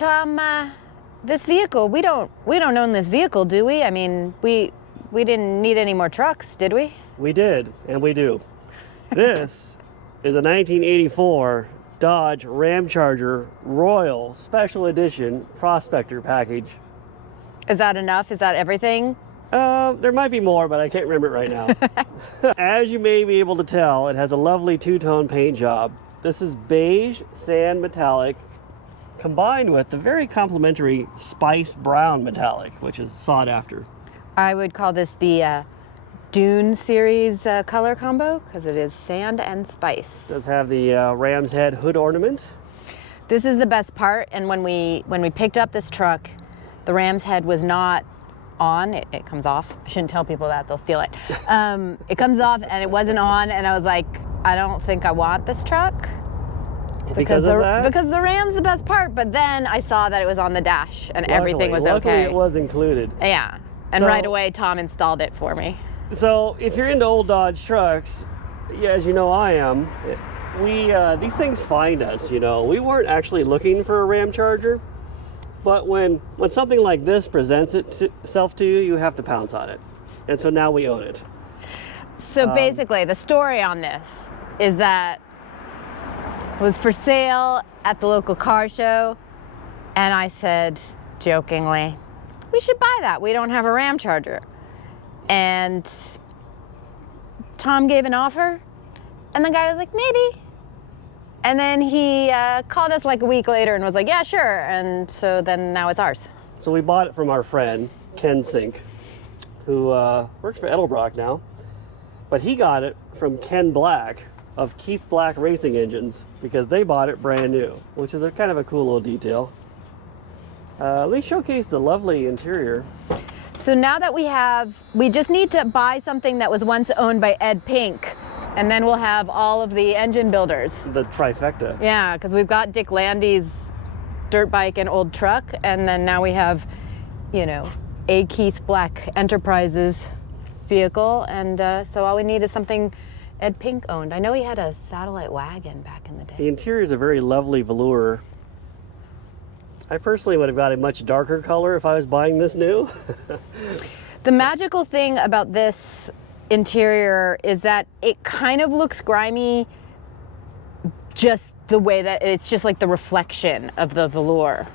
Tom, this vehicle, we don't own this vehicle, do we? I mean, we didn't need any more trucks, did we? We did, and we do. This is a 1984 Dodge Ramcharger Royal Special Edition Prospector package. Is that enough? Is that everything? There might be more, but I can't remember it right now. As you may be able to tell, it has a lovely two-tone paint job. This is beige sand metallic combined with the very complimentary spice brown metallic, which is sought after. I would call this the Dune series color combo because it is sand and spice. It does have the ram's head hood ornament. This is the best part, and when we picked up this truck, the ram's head was not on. It comes off. I shouldn't tell people that, they'll steal it. It comes off and it wasn't on, and I was like, I don't think I want this truck. Because of that? Because the ram's the best part, but then I saw that it was on the dash and everything was luckily okay. It was included. Yeah, and So, right away Tom installed it for me. So if you're into old Dodge trucks, yeah, as you know I am, these things find us, you know. We weren't actually looking for a Ramcharger, but when something like this presents itself to you, you have to pounce on it. And so now we own it. So basically, the story on this is that it was for sale at the local car show, and I said, jokingly, we should buy that. We don't have a Ramcharger. And Tom gave an offer, and the guy was like, maybe. And then he called us like a week later and was like, yeah, sure. And so then now it's ours. So we bought it from our friend, Ken Sink, who works for Edelbrock now. But he got it from Ken Black of Keith Black Racing Engines because they bought it brand new, which is a kind of a cool little detail. Let me showcase the lovely interior. So now that we just need to buy something that was once owned by Ed Pink, and then we'll have all of the engine builders. The trifecta. Yeah, because we've got Dick Landy's dirt bike and old truck, and then now we have, you know, a Keith Black Enterprises vehicle, and so all we need is something Ed Pink owned. I know he had a satellite wagon back in the day. The interior is a very lovely velour. I personally would have got a much darker color if I was buying this new. The magical thing about this interior is that it kind of looks grimy just the way that it's just like the reflection of the velour.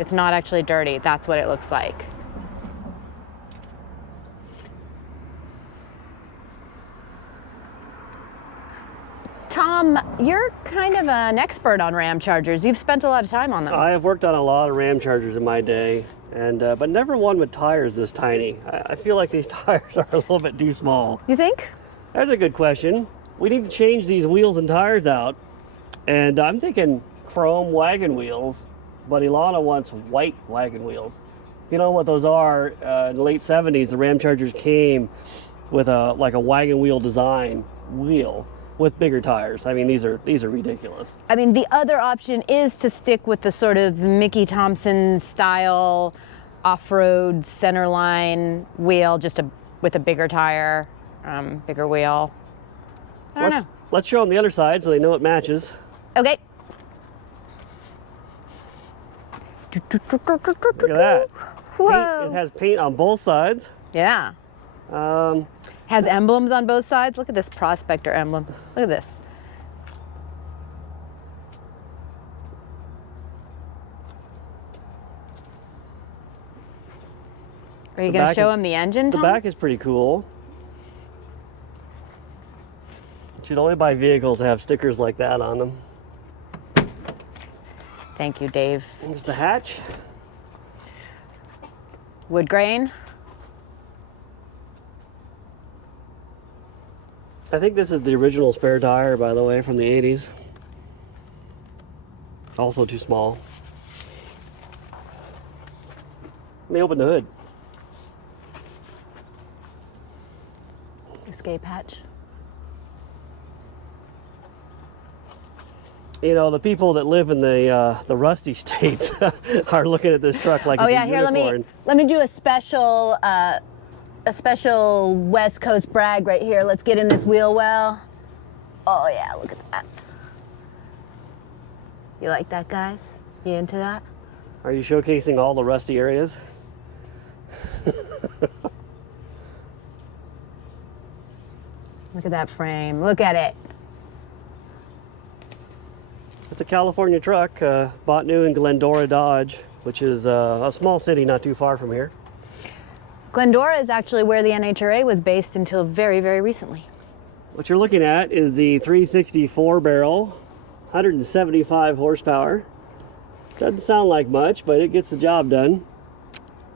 It's not actually dirty. That's what it looks like. Tom, you're kind of an expert on Ramchargers. You've spent a lot of time on them. I have worked on a lot of Ramchargers in my day, and but never one with tires this tiny. I feel like these tires are a little bit too small. You think? That's a good question. We need to change these wheels and tires out, and I'm thinking chrome wagon wheels, but Ilana wants white wagon wheels. If you know what those are, in the late 70s, the Ramchargers came with a wagon wheel design wheel with bigger tires. I mean, these are ridiculous. I mean, the other option is to stick with the sort of Mickey Thompson style off-road centerline wheel, just with a bigger tire, bigger wheel. I don't know. Let's show them the other side so they know it matches. Okay. Look at that. Whoa. It has paint on both sides. Yeah. Has emblems on both sides. Look at this Prospector emblem. Look at this. Are you going to show him the engine, Tom? The back is pretty cool. You should only buy vehicles that have stickers like that on them. Thank you, Dave. Here's the hatch. Wood grain. I think this is the original spare tire, by the way, from the 80s. Also too small. Let me open the hood. Escape hatch. You know, the people that live in the rusty states are looking at this truck like it's a unicorn. Let me do a special West Coast brag right here. Let's get in this wheel well. Oh yeah, look at that. You like that, guys? You into that? Are you showcasing all the rusty areas? Look at that frame. Look at it. It's a California truck, bought new in Glendora, Dodge, which is a small city not too far from here. Glendora is actually where the NHRA was based until very, very recently. What you're looking at is the 364 barrel, 175 horsepower. Doesn't sound like much, but it gets the job done.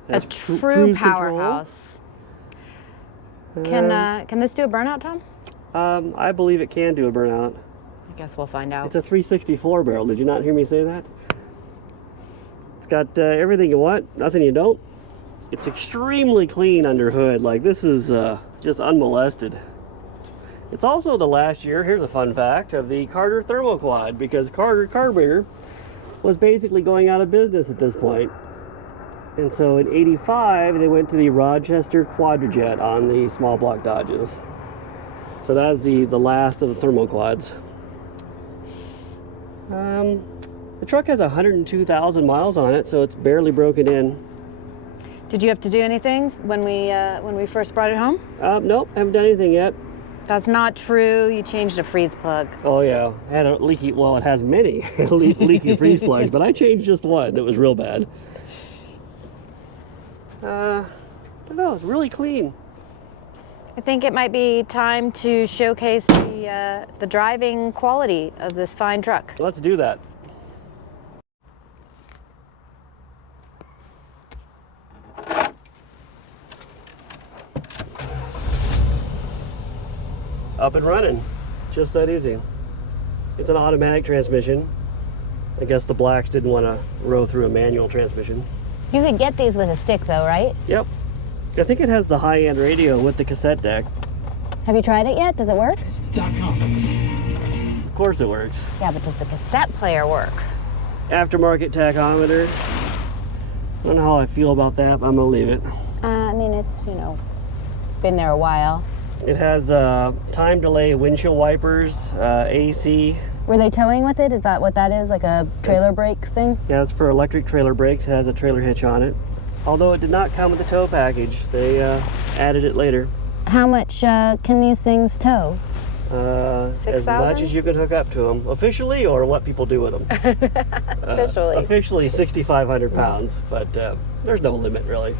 A true powerhouse. Can this do a burnout, Tom? I believe it can do a burnout. I guess we'll find out. It's a 364 barrel. Did you not hear me say that? It's got everything you want, nothing you don't. It's extremely clean under hood. Like, this is just unmolested. It's also the last year, here's a fun fact, of the Carter Thermoquad, because Carter Carburetor was basically going out of business at this point. And so in '85, they went to the Rochester Quadrajet on the small block Dodges. So that's the last of the Thermoquads. The truck has 102,000 miles on it, so it's barely broken in. Did you have to do anything when we first brought it home? Nope, haven't done anything yet. That's not true. You changed a freeze plug. Oh yeah, it had a leaky, well, it has many leaky freeze plugs, but I changed just one that was real bad. I don't know, it's really clean. I think it might be time to showcase the driving quality of this fine truck. Let's do that. Up and running, just that easy. It's an automatic transmission. I guess the blacks didn't want to row through a manual transmission. You could get these with a stick though, right? Yep. I think it has the high-end radio with the cassette deck. Have you tried it yet? Does it work? Of course it works. Yeah, but does the cassette player work? Aftermarket tachometer. I don't know how I feel about that, but I'm gonna leave it. I mean, it's, been there a while. It has time delay windshield wipers, AC. Were they towing with it? Is that what that is? Like a trailer brake thing? Yeah, it's for electric trailer brakes. It has a trailer hitch on it. Although it did not come with the tow package. They added it later. How much can these things tow? As much as you can hook up to them. Officially, or what people do with them. Officially. Officially 6,500 pounds, but there's no limit really.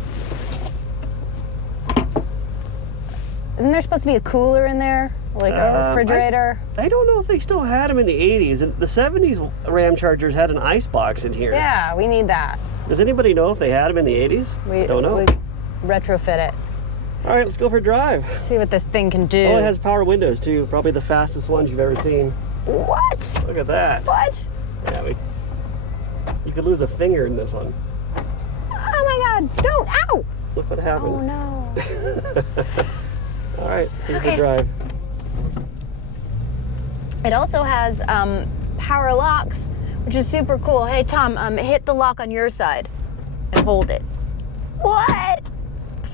Isn't there supposed to be a cooler in there? Like a refrigerator? I don't know if they still had them in the 80s. In the 70s, Ramchargers had an ice box in here. Yeah, we need that. Does anybody know if they had them in the 80s? We don't know. We retrofit it. All right, let's go for a drive. See what this thing can do. Oh, it has power windows too. Probably the fastest ones you've ever seen. What? Look at that. What? Yeah, you could lose a finger in this one. Oh my God, don't, ow! Look what happened. Oh no. All right, take Okay. a drive. It also has power locks, which is super cool. Hey Tom, hit the lock on your side and hold it. What?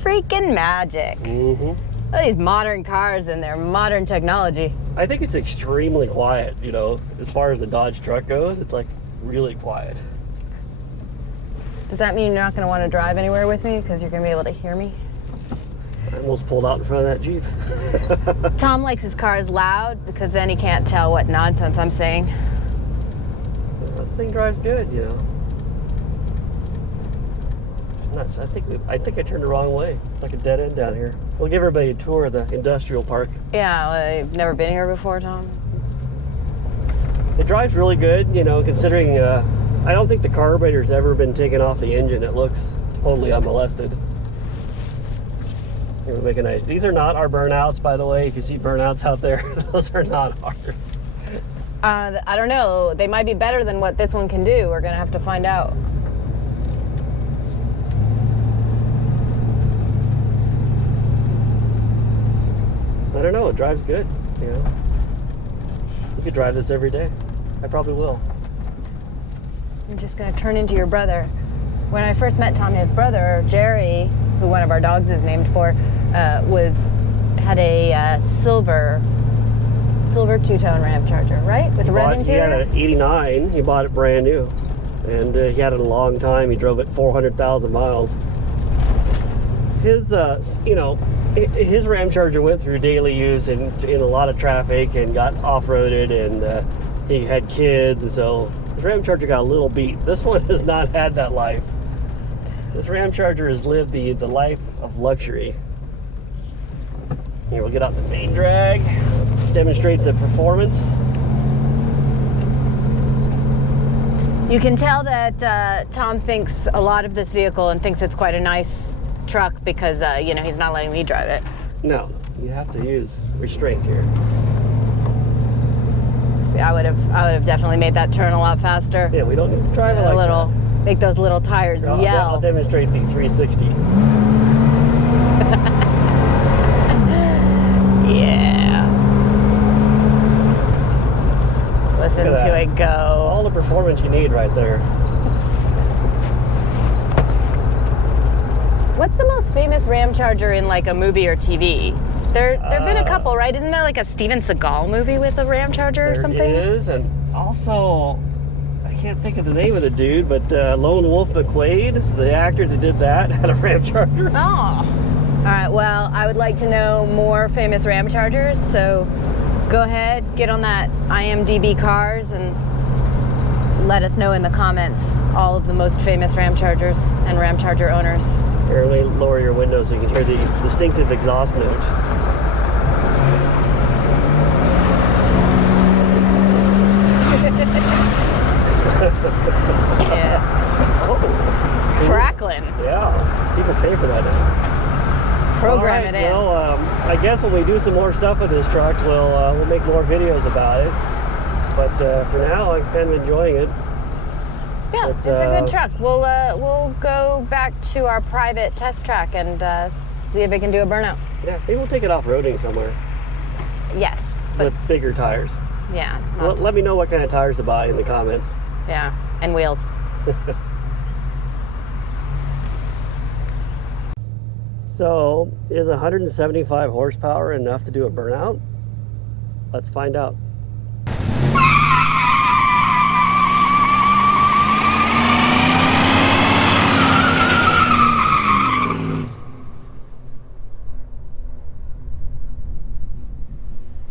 Freaking magic. Mm-hmm. Look at these modern cars and their modern technology. I think it's extremely quiet, as far as the Dodge truck goes. It's like really quiet. Does that mean you're not going to want to drive anywhere with me because you're going to be able to hear me? I almost pulled out in front of that Jeep. Tom likes his cars loud because then he can't tell what nonsense I'm saying. This thing drives good, Nuts. I think I turned the wrong way. Like a dead end down here. We'll give everybody a tour of the industrial park. Yeah, well, you've never been here before, Tom? It drives really good, considering I don't think the carburetor's ever been taken off the engine. It looks totally unmolested. Here we make a nice. These are not our burnouts, by the way. If you see burnouts out there, those are not ours. I don't know. They might be better than what this one can do. We're gonna have to find out. I don't know. It drives good. You could drive this every day. I probably will. I'm just gonna turn into your brother. When I first met Tom, his brother Jerry, who one of our dogs is named for, had a silver two-tone Ramcharger, right? With a red He had interior. an '89. He bought it brand new. and he had it a long time. He drove it 400,000 miles. His, his Ramcharger went through daily use in a lot of traffic and got off-roaded, and he had kids, and so his Ramcharger got a little beat. This one has not had that life. This Ramcharger has lived the life of luxury. Here, we'll get out the main drag, demonstrate the performance. You can tell that Tom thinks a lot of this vehicle and thinks it's quite a nice truck because, he's not letting me drive it. No, you have to use restraint here. See, I would have definitely made that turn a lot faster. Yeah, we don't need to drive it like that. Make those little tires yell. I'll demonstrate the 360. Yeah. Listen to it go. All the performance you need right there. What's the most famous Ramcharger in like a movie or TV? There have been a couple, right? Isn't there like a Steven Seagal movie with a Ramcharger or something? There is, and also, I can't think of the name of the dude, but Lone Wolf McQuade, the actor that did that, had a Ramcharger. Oh. All right, well, I would like to know more famous Ramchargers, so go ahead, get on that IMDb Cars and let us know in the comments all of the most famous Ramchargers and Ramcharger owners. Here, let me lower your window so you can hear the distinctive exhaust note. Yeah. Oh, crackling. Yeah, people pay for that now. Program it in. Well, I guess when we do some more stuff with this truck, we'll make more videos about it. But for now, I'm kind of enjoying it. Yeah, it's a good truck. We'll go back to our private test track and see if it can do a burnout. Yeah, maybe we'll take it off-roading somewhere. Yes. But with bigger tires. Yeah. Let me know what kind of tires to buy in the comments. Yeah, and wheels. So, is 175 horsepower enough to do a burnout? Let's find out.